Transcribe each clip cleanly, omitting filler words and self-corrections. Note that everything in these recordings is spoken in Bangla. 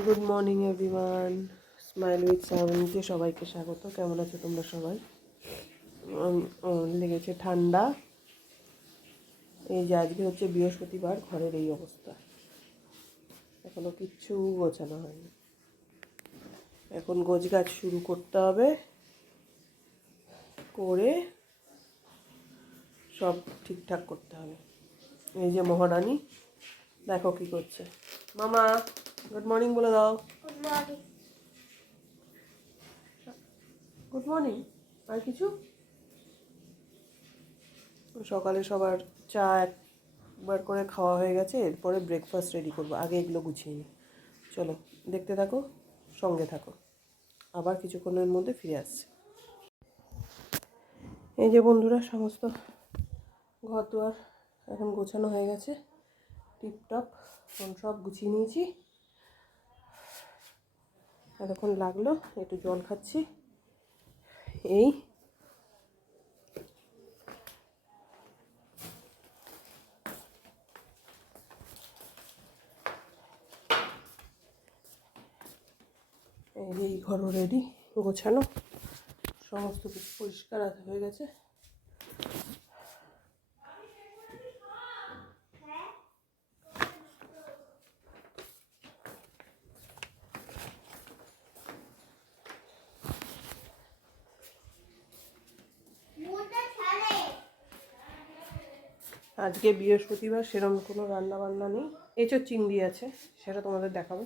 Good morning everyone, smile with সাউন্ডকে সবাইকে স্বাগত। কেমন আছো তোমরা সবাই? লেগেছে ঠান্ডা। এই যে আজকে হচ্ছে বৃহস্পতিবার, ঘরের এই অবস্থা, এখনো কিচ্ছু গোছানো হয়নি। এখন গোছগাছ শুরু করতে হবে, করে সব ঠিকঠাক করতে হবে। এই যে মহারানী দেখো কি করছে। মামা গুড মর্নিং বলে দাও। Good morning. আর কিছু? সকালে সবার চা একবার করে খাওয়া হয়ে গেছে, এরপরে ব্রেকফাস্ট রেডি করবো। আগে এগুলো গুছিয়ে নিই। চলো দেখতে থাকো, সঙ্গে থাকো, আবার কিছুক্ষণের মধ্যে ফিরে আসছে। এই যে বন্ধুরা, সমস্ত ঘর দুয়ার এখন গোছানো হয়ে গেছে, টিপটপ সব গুছিয়ে নিয়েছি। এতক্ষণ লাগলো, একটু জল খাচ্ছি। এই এই ঘরও রেডি, গোছানো, সমস্ত কিছু পরিষ্কার হয়ে গেছে। আজকে বৃহস্পতিবার, সেরকম কোনো রান্না বান্না নেই। এঁচোড় চিংড়ি আছে, সেটা তোমাদের দেখাবো।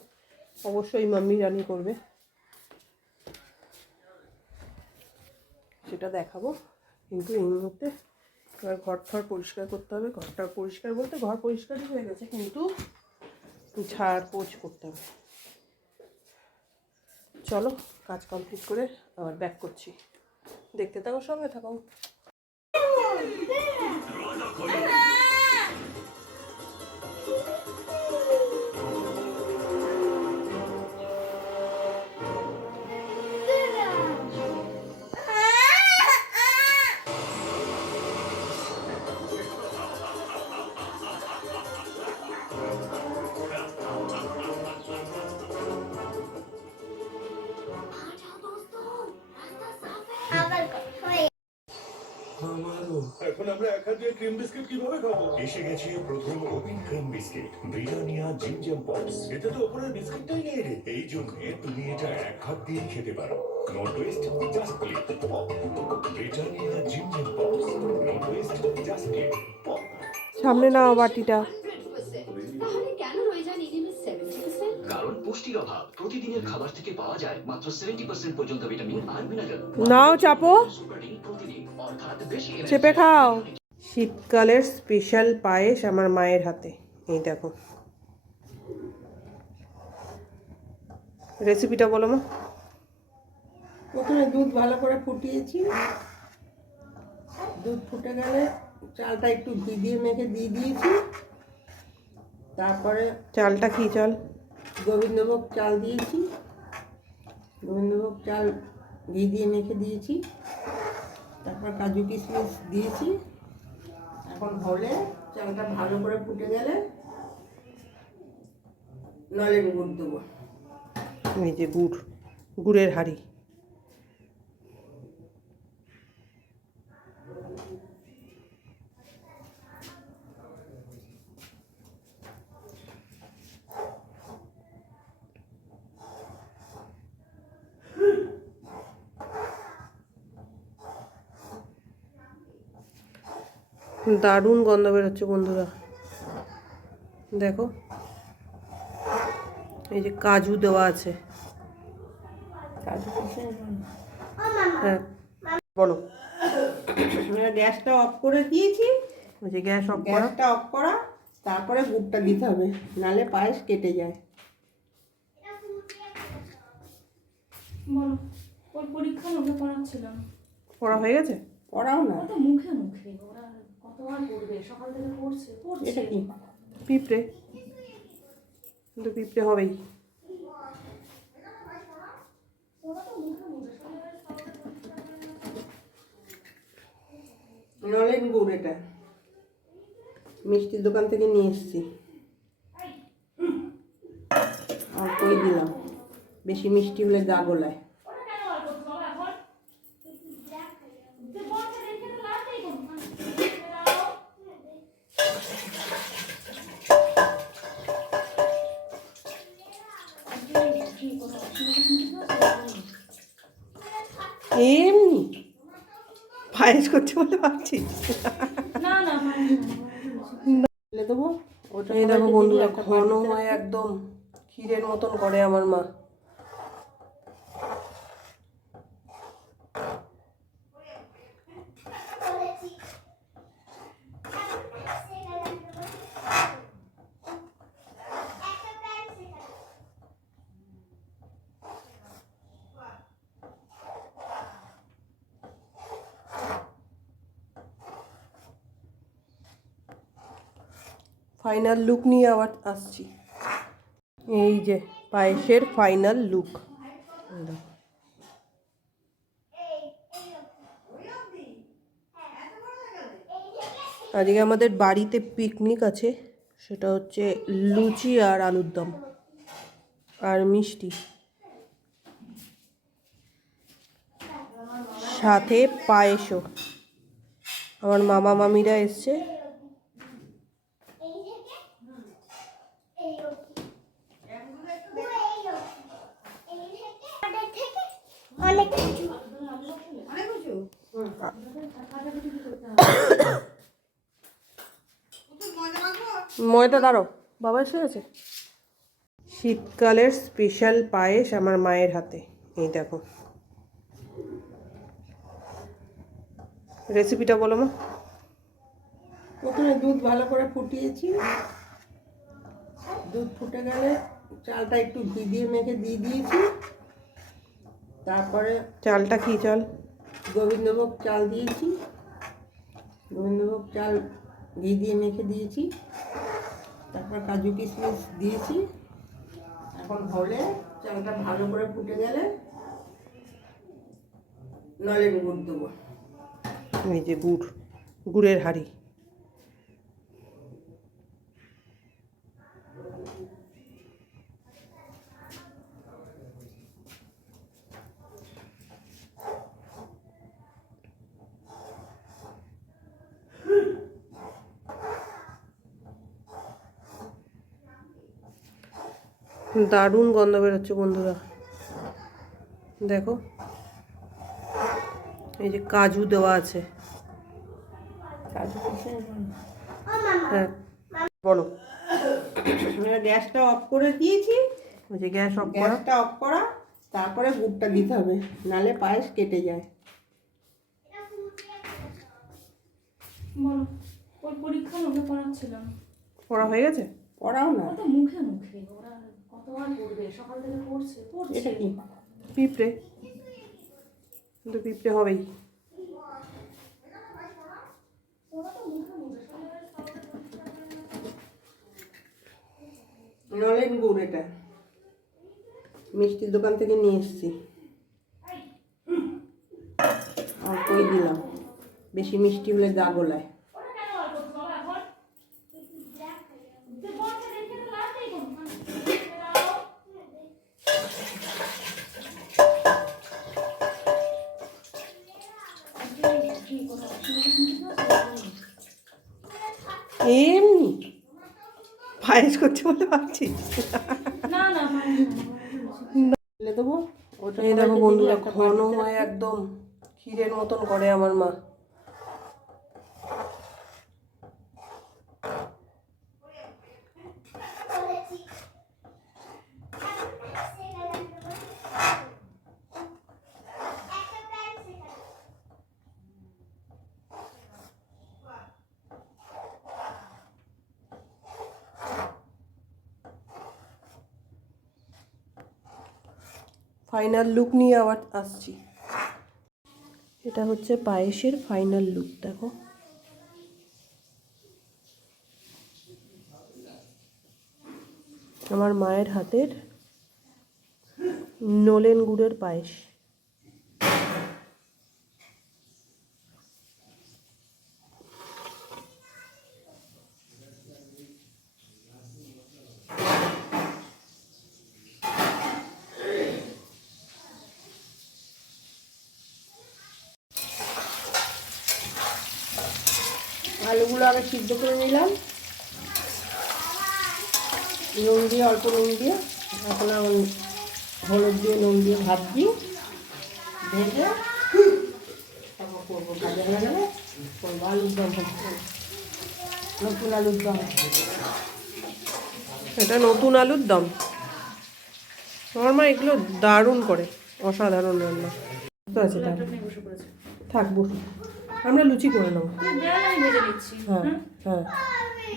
অবশ্যই মাম্মি রান্না করবে, সেটা দেখাবো। কিন্তু এই মুহূর্তে এবার ঘর পরিষ্কার করতে হবে। ঘরটা পরিষ্কার বলতে ঘর পরিষ্কারই হয়ে গেছে, কিন্তু ঝাড় পোছ করতে হবে। চলো কাজ কমপ্লিট করে আবার ব্যাক করছি, দেখতে থাকো, সঙ্গে থাকো। এখন আমরা এক হাত দিয়ে ক্রিম বিস্কিট কিভাবে খাবো? এসে গেছে প্রথম oven cream biscuit Britannia ginger pops. এতে তো উপরের বিস্কিটটাই নেই রে। এই জন্য তুমি এটা এক হাত দিয়ে খেতে পারো। No twist, just click pop. Britannia ginger pops, no twist, just click pop. সামনে নাও বাটিটা। তাহলে কেন রয়ে যান ইনিমিস 70%? কারণ পুষ্টির অভাব। প্রতিদিনের খাবার থেকে পাওয়া যায় মাত্র 70% পর্যন্ত ভিটামিন আর মিনারেল। নাও চাপো, সুপারডিন প্রতিদিন, অর্থাৎ বেশি চেপে খাও। শীতকালের স্পেশাল পায়েস আমার মায়ের হাতে। এই দেখো, রেসিপিটা বলো মা। প্রথমে দুধ ভালো করে ফুটিয়েছি। দুধ ফুটে গেলে চালটা একটু ঘি দিয়ে মেখে দিয়ে দিয়েছি। তারপরে চালটা কি চাল? গোবিন্দভোগ চাল দিয়েছি। গোবিন্দভোগ চাল ঘি দিয়ে মেখে দিয়েছি। তারপর কাজু কিশমিশ দিয়েছি। এখন হলে চালটা ভালো করে ফুটে গেলে নলেন গুড় দেবো। এই যে গুড়ের হাঁড়ি। দারুণ গন্ধ বেরোচ্ছে বন্ধুরা, দেখো। এই যে কাজু দেওয়া আছে। কাজু কিশমিশ হ্যাঁ বলো। গ্যাসটা অফ করে দিয়েছি। ওই যে গ্যাস অফ করা। গ্যাসটা অফ করা, তারপরে গুড়টা দিতে হবে, নালে পায়েস কেটে যায়। বলো, ওর পরীক্ষা ওকে পড়াচ্ছিলাম। পড়া হয়ে গেছে? পড়াও না। ওটা মুখে মুখে ওরা কতবার পড়বে, সকাল থেকে পড়ছে। এটা কি? পিঁপড়ে, কিন্তু পিঁপড়ে হবেই। ওরা তো মুখে মুখে নলেন গুড়, এটা মিষ্টির দোকান থেকে নিয়ে এসেছি। অল্পই দিলাম, বেশি মিষ্টি হলে গা গোলায়। এমনি পায়েস করছে বলে ভাবছি। ফেলে দেবো ওটা। এই দেখো বন্ধুরা, ঘন হয় একদম ক্ষীরের মতন করে আমার মা। ফাইনাল লুক নিয়ে আবার আসছি। এই যে পায়েসের ফাইনাল লুক। আজকে আমাদের বাড়িতে পিকনিক আছে, সেটা হচ্ছে লুচি আর আলুর দম আর মিষ্টি, সাথে পায়েসও। আমার মামা মামিরা এসছে। ময়দা দাঁড়ো, বাবা এসে গেছে। শীতকালের স্পেশাল পায়েস আমার মায়ের হাতে। এই দেখো, রেসিপিটা বলো মা। প্রথমে দুধ ভালো করে ফুটিয়েছি, দুধ ফুটে গেলে চালটা একটু ঘি দিয়ে মেখে দিয়ে দিয়েছি। তারপরে চালটা কি চাল? গোবিন্দভোগ চাল দিয়েছি, গোবিন্দভোগ চাল ঘি দিয়ে মেখে দিয়েছি। তারপর কাজু কিশমিশ দিয়েছি। এখন হলে চালটা ভালো করে ফুটে গেলে নলেন গুড় দেবো। এই যে গুড়ের হাঁড়ি। দারুণ গন্ধ বেরোচ্ছে বন্ধুরা, দেখো। এই যে কাজু দেওয়া আছে। কাজু কিশমিশ হ্যাঁ বলো। গ্যাসটা অফ করে দিয়েছি। ওই যে গ্যাস অফ করা। গ্যাসটা অফ করা, তারপরে গুড়টা দিতে হবে, নালে পায়েস কেটে যায়। বলো, ওর পরীক্ষা মনে করাচ্ছিলাম। পড়া হয়ে গেছে? পড়াও না। ওটা মুখে মুখে ওরা কতবার পড়বে, সকাল থেকে পড়ছে এটা কি? পিঁপড়ে, কিন্তু পিঁপড়ে হবেই। নলেন গুড়, এটা মিষ্টির দোকান থেকে নিয়ে এসেছি। অল্পই দিলাম, বেশি মিষ্টি হলে গা গোলায়। এমনি পায়েস করছে বলে ভাবছি। ফেলে দেবো ওটা। এই দেখো বন্ধুরা, ঘন হয় একদম ক্ষীরের মতন করে আমার মা। ফাইনাল লুক নিয়ে আবার আসছি। এটা হচ্ছে পায়েসের ফাইনাল লুক, দেখো। আমার মায়ের হাতের নলেন গুড়ের পায়েস। আলুগুলো আগে সিদ্ধ করে নিলাম, নুন দিয়ে, অল্প নুন দিয়ে। এখন আমি হলুদ দিয়ে নুন দিয়ে ভাজছি, ভেজে তারপর করবো, ভাজা হয়ে গেলে করবো আলুর দম, নতুন আলুর দম। এটা নতুন আলুর দম। আমার মা এগুলো দারুণ করে, অসাধারণ রান্না তো আছে। তাহলে ল্যাপটপ নিয়ে বসে পড়েছে। থাক বসুন, আমরা লুচি করে নেবো। তুই বেল আমি ভেজে নিচ্ছি। হ্যাঁ হ্যাঁ,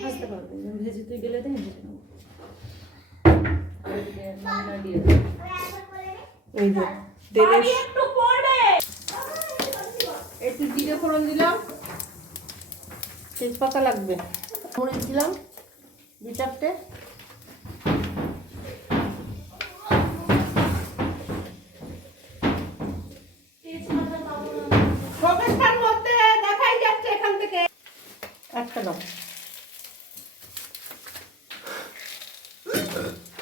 ভাজতে পারবো, আমি ভেজে তুই বেলে দে, আমি ভেজে নেবো। আর এদিকে নামিয়ে দিয়ে দে। এই যে তেলে একটু পড়বে। একটু জিরে ফোড়ন দিলাম, তেজপাতা লাগবে, মরিচ দিলাম 2-4টে, তেজপাতা পাবো না। শোকেসটার মধ্যে দেখাই যাচ্ছে এখান থেকে। একটা দাও।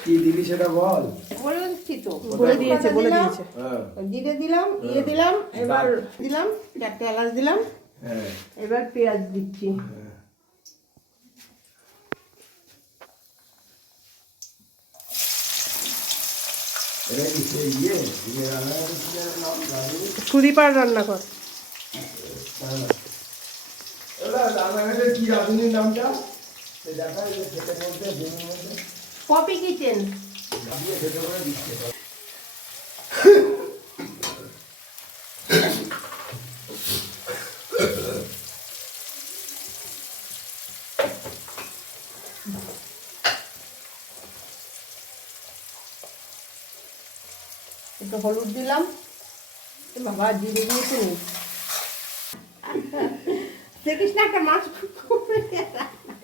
কি দিবি সেটা বল। বলে দিচ্ছি তো, বলে দিয়েছে, বলে দিলাম, দিয়েছে। হ্যাঁ জিরে দিলাম, দিলাম, এবার দিলাম 4টে এলাচ দিলাম, হ্যাঁ এবার পেঁয়াজ দিচ্ছি। এটা কি সেই ইয়ে রান্না নাম রাজু? সুদীপার রান্না কর। ওটা রান্নাঘাটের কি রাঁধুনির নামটা সে দেখায় যে খেতের মধ্যে ডিমের মধ্যে পপি কিচেন। দিয়ে খেতে করে দিচ্ছে। একটু হলুদ দিলাম, এ বাবা জিরে দিয়েছে নি, দেখিস না একটা মাছ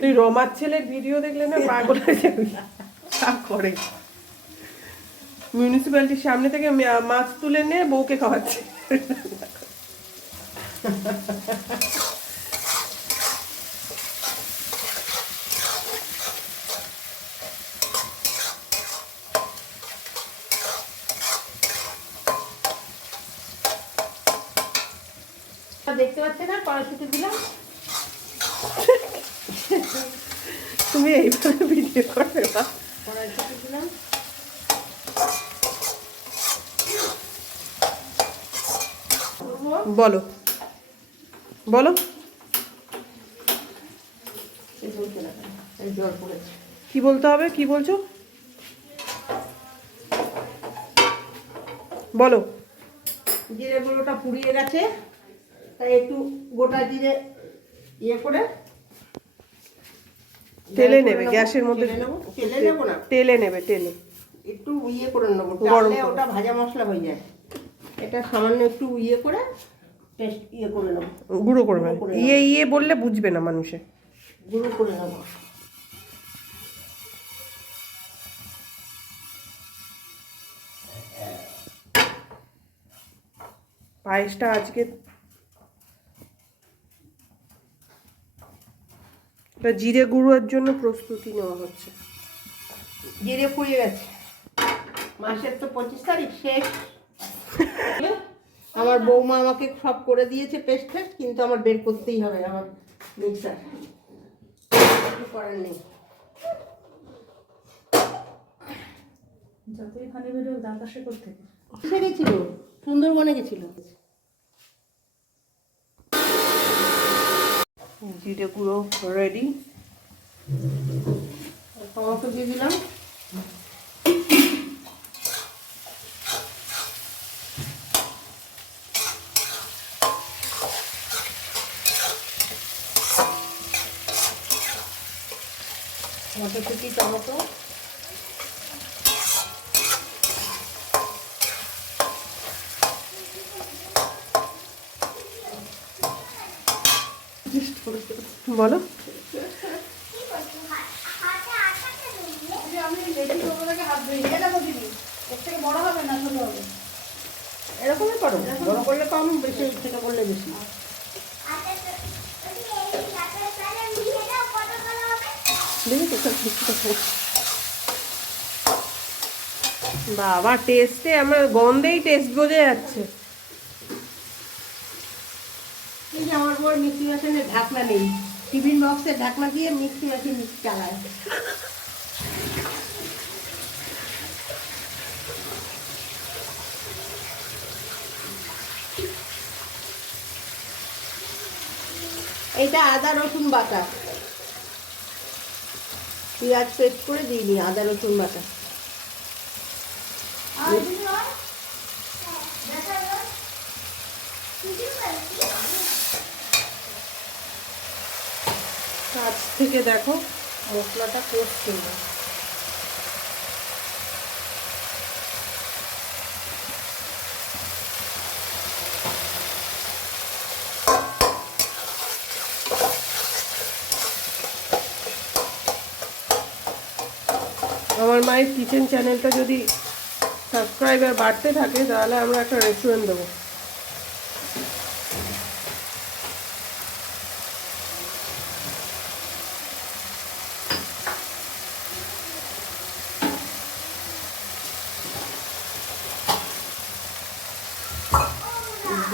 তুই রমার ছেলের ভিডিও দেখলে না পাগল হয়ে যাবি, যা করে। মিউনিসিপ্যালিটির সামনে থেকে মাছ তুলে নিয়ে বউকে খাওয়াচ্ছে। দেখতে পাচ্ছে না, কড়াইশুঁটি দিলাম, তুমি এইভাবে ভিডিও করে না। কড়াইশুঁটি দিলাম, বলো বলো, এই বলতে না, এই জল পড়েছে। কি বলতে হবে, কি বলছো বলো। জিরে গুঁড়োটা পুড়িয়ে গেছে, তাই একটু গোটা জিরে ইয়ে করে তেলে নেবে, গ্যাসের মধ্যে তেলে নেবো না, তেলে নেবে, তেলে একটু ইয়ে করে নেবো, গরম তাহলে করে। ওটা ভাজা মশলা হয়ে যায়। এটা সামান্য একটু ইয়ে করে টেস্ট ইয়ে করে নেবো, গুঁড়ো করবে। গুঁড়ো করে ইয়ে ইয়ে বললে বুঝবে না মানুষে। গুঁড়ো করে নেবো। পায়েসটা আজকে এটা জিরে গুঁড়োর জন্য প্রস্তুতি নেওয়া হচ্ছে। জিরে পুড়িয়ে গেছে, মাসের তো 25 তারিখ শেষ। আমার বৌমা আমাকে সব করে দিয়েছে পেস্ট ফেস্ট, কিন্তু আমার বের করতেই হবে আমার মিক্সার, কিছু করার নেই। যতই ফানি ভিডিও দাঁত আসে করতে। সে গেছিল, সুন্দরবনে গেছিল। জিরে গুঁড়ো রেডি। টমেটো দিয়ে দিলাম, মটরশুঁটি, টমেটো, বলো। এরকমই করো, বড় করলে কম, বেশি ছোটো করলে বেশি। বাবা টেস্টে আমার গন্ধেই টেস্ট বোঝা যাচ্ছে। এই যে আমার বউয়ের মিক্সি মেশিনের ঢাকনা নেই, টিফিন বক্সে ঢাকনা দিয়ে মিক্সি মেশিন চালায়। এটা আদা রসুন বাটা, পেঁয়াজ পেস্ট করে দিইনি, আদা রসুন বাটা। কাছ থেকে দেখো মশলাটা কষছে না। আমার মায়ের কিচেন চ্যানেলটা যদি সাবস্ক্রাইবার বাড়তে থাকে তাহলে আমরা একটা রেস্টুরেন্ট দেবো।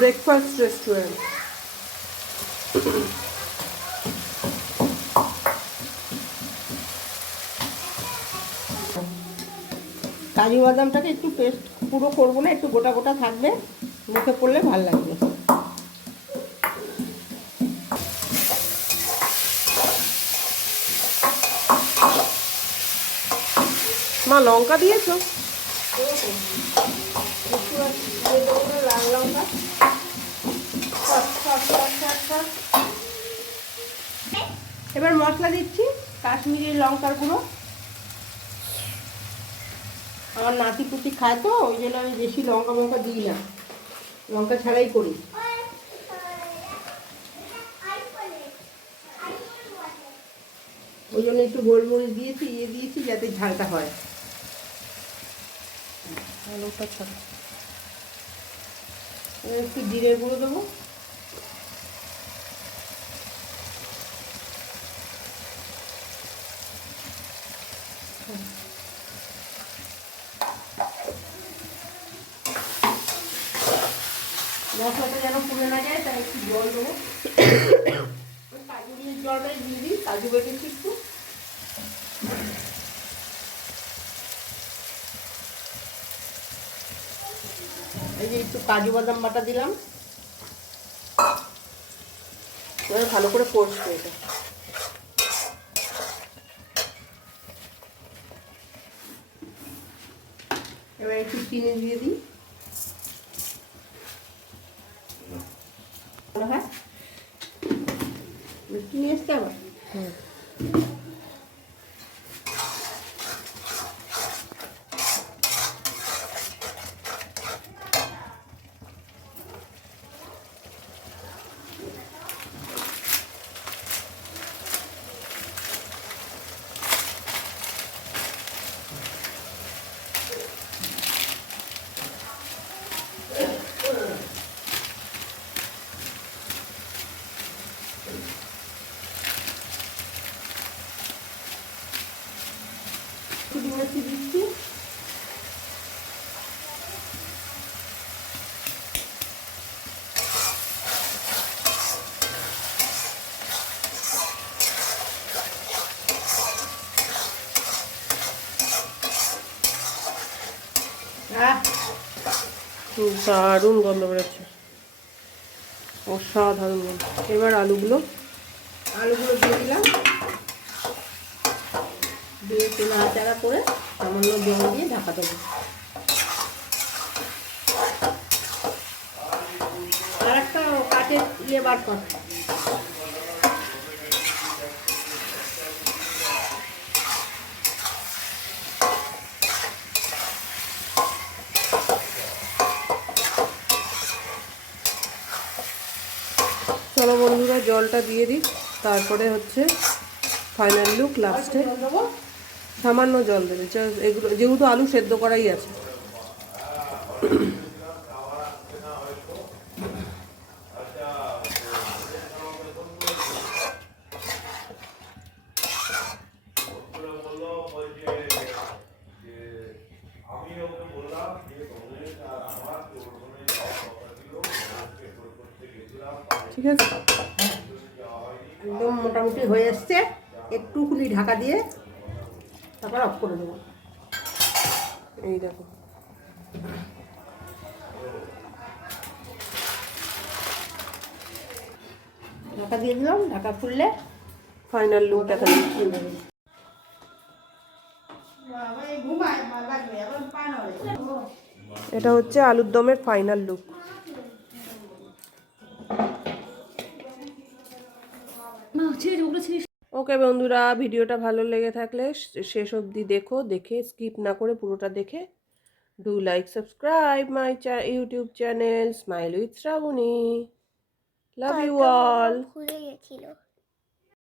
Breakfast restaurant. কাজু বাদামটাকে একটু পেস্ট পুরো করবো না, একটু গোটা গোটা থাকবে, মুখে পড়লে ভালো লাগবে। মা লঙ্কা দিয়েছো? লাল লঙ্কা, এবার মশলা দিচ্ছি কাশ্মীরি লঙ্কার গুঁড়ো। আমার নাতি পুতি খায় তো, ওই জন্য আমি বেশি লঙ্কা মঙ্কা দিই না, লঙ্কা ছাড়াই করি। ওই জন্য একটু গোলমরিচ দিয়েছি, দিয়েছি যাতে ঝালটা হয়। আলুটা ছাড়া একটু জিরে গুঁড়ো দেবো, মশলাটা যেন পুড়ে না যায় তাই একটু জল দেবো। কাজু জলটাই দিয়ে দিই, কাজু বেটেছি একটু। এই যে একটু কাজু বাদাম বাটা দিলাম, এবার ভালো করে কষবে এটা। এবার একটু চিনি দিয়ে দিই। হ্যাঁ, চিনি এসছে আবার। দিচ্ছি, দারুণ গন্ধ বেরোচ্ছে, অসাধারণ গন্ধ। এবার আলুগুলো দিয়ে দিলাম, দিয়ে একটু নাড়াচাড়া করে সামান্য জল দিয়ে ঢাকা দেবো। আর একটা কাঠের বার কর। চলো বন্ধুরা জলটা দিয়ে দিই, তারপরে হচ্ছে ফাইনাল লুক লাস্টে সামান্য জল দেবে। এগুলো যেহেতু আলু সেদ্ধ করাই আছে। ঠিক আছে, একদম মোটামুটি হয়ে এসছে, একটুখানি ঢাকা দিয়ে তারপর অফ করে দেবো। এই দেখো ঢাকা দিয়ে দিলাম, ঢাকা খুললে ফাইনাল লুক দেখা যাচ্ছে। এটা হচ্ছে আলুর দমের ফাইনাল লুক। মা ছিঁড়ে ওগুলো ছিঁড়ে ওকে বন্ধুরা, ভিডিওটা ভালো লেগে থাকলে শেষ অবধি দেখো, দেখে স্কিপ না করে পুরোটা দেখে do like subscribe my YouTube channel smile with Shrabani. Love you all. ভুলে গেছিল।